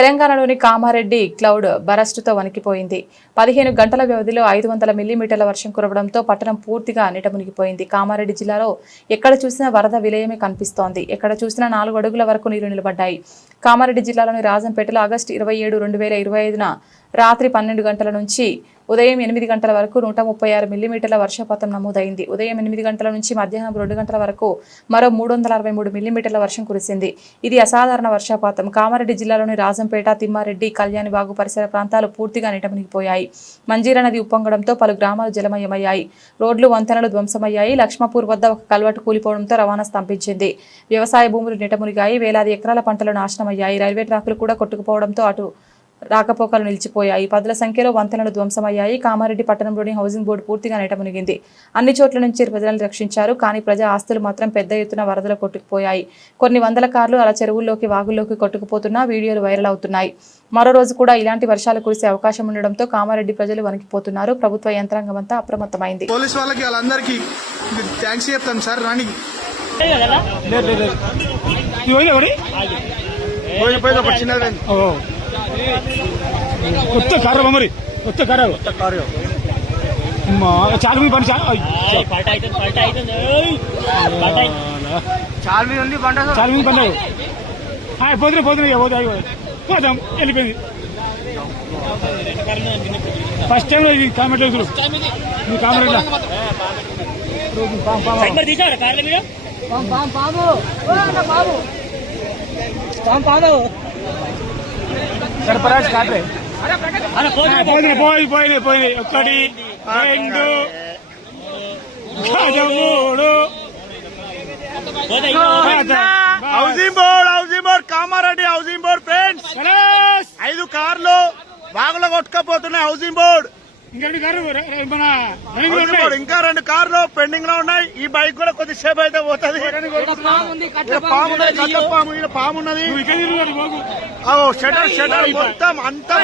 తెలంగాణలోని కామారెడ్డి క్లౌడ్ బరస్టుతో వణికిపోయింది. 15 గంటల వ్యవధిలో 500 మిల్లీమీటర్ల వర్షం కురవడంతో పట్టణం పూర్తిగా నీటమునిగిపోయింది. కామారెడ్డి జిల్లాలో ఎక్కడ చూసినా వరద విలయమే కనిపిస్తోంది. ఎక్కడ చూసినా 4 అడుగుల వరకు నీరు నిలబడ్డాయి. కామారెడ్డి జిల్లాలోని రాజంపేటలో ఆగస్టు 27, 2025న రాత్రి 12 గంటల నుంచి ఉదయం 8 గంటల వరకు 136 మిల్లీమీటర్ల వర్షపాతం నమోదైంది. ఉదయం 8 గంటల నుంచి మధ్యాహ్నం 2 గంటల వరకు మరో 363 మిల్లీమీటర్ల వర్షం కురిసింది. ఇది అసాధారణ వర్షపాతం. కామారెడ్డి జిల్లాలోని రాజంపేట, తిమ్మారెడ్డి, కళ్యాణిబాగు పరిసర ప్రాంతాలు పూర్తిగా నీటమునిగిపోయాయి. మంజీరా నది ఉప్పొంగడంతో పలు గ్రామాలు జలమయమయ్యాయి. రోడ్లు, వంతెనలు ధ్వంసమయ్యాయి. లక్ష్మపూర్ వద్ద ఒక కల్వటు కూలిపోవడంతో రవాణా స్తంభించింది. వ్యవసాయ భూములు నీటమునిగాయి. వేలాది ఎకరాల పంటలు నాశనమయ్యాయి. రైల్వే ట్రాకులు కూడా కొట్టుకుపోవడంతో అటు రాకపోకలు నిలిచిపోయాయి. పదుల సంఖ్యలో వంతెనలు ధ్వంసమయ్యాయి. కామారెడ్డి పట్టణంలోని హౌసింగ్ బోర్డు పూర్తిగా నీటమునిగింది. అన్ని చోట్ల నుంచి ప్రజలను రక్షించారు. కానీ ప్రజా ఆస్తులు మాత్రం పెద్ద ఎత్తున వరదలు కొట్టుకుపోయాయి. కొన్ని వందల కార్లు అలా చెరువుల్లోకి, వాగుల్లోకి కొట్టుకుపోతున్నా వీడియోలు వైరల్ అవుతున్నాయి. మరో రోజు కూడా ఇలాంటి వర్షాలు కురిసే అవకాశం ఉండడంతో కామారెడ్డి ప్రజలు వణికిపోతున్నారు. ప్రభుత్వ యంత్రాంగం అంతా అప్రమత్తమైంది. పోలీస్ వాళ్ళకి వాళ్ళందరికీ థ్యాంక్స్ చెప్తాను సార్. రాని కొత్త కారు మరి కొత్త కారు చాలు పని చాలు పని పోతున్నా పోదాం వెళ్ళిపోయింది. ఫస్ట్ టైం ఇది కామెడీ కామెడీ సర్పరాజ్ కాట్రే పోయినాయి 1, 2, 3 housing board Kamareddy housing board friends 5 కార్లు వాగులో కొట్టుకపోతున్నాయి. హౌసింగ్ బోర్డ్ ఇంకా 2 కార్లు పెండింగ్ లో ఉన్నాయి. ఈ బైక్ కూడా కొద్దిసేపు అయితే పోతుంది. పాము ఉన్నది. షటర్ మొత్తం అంతా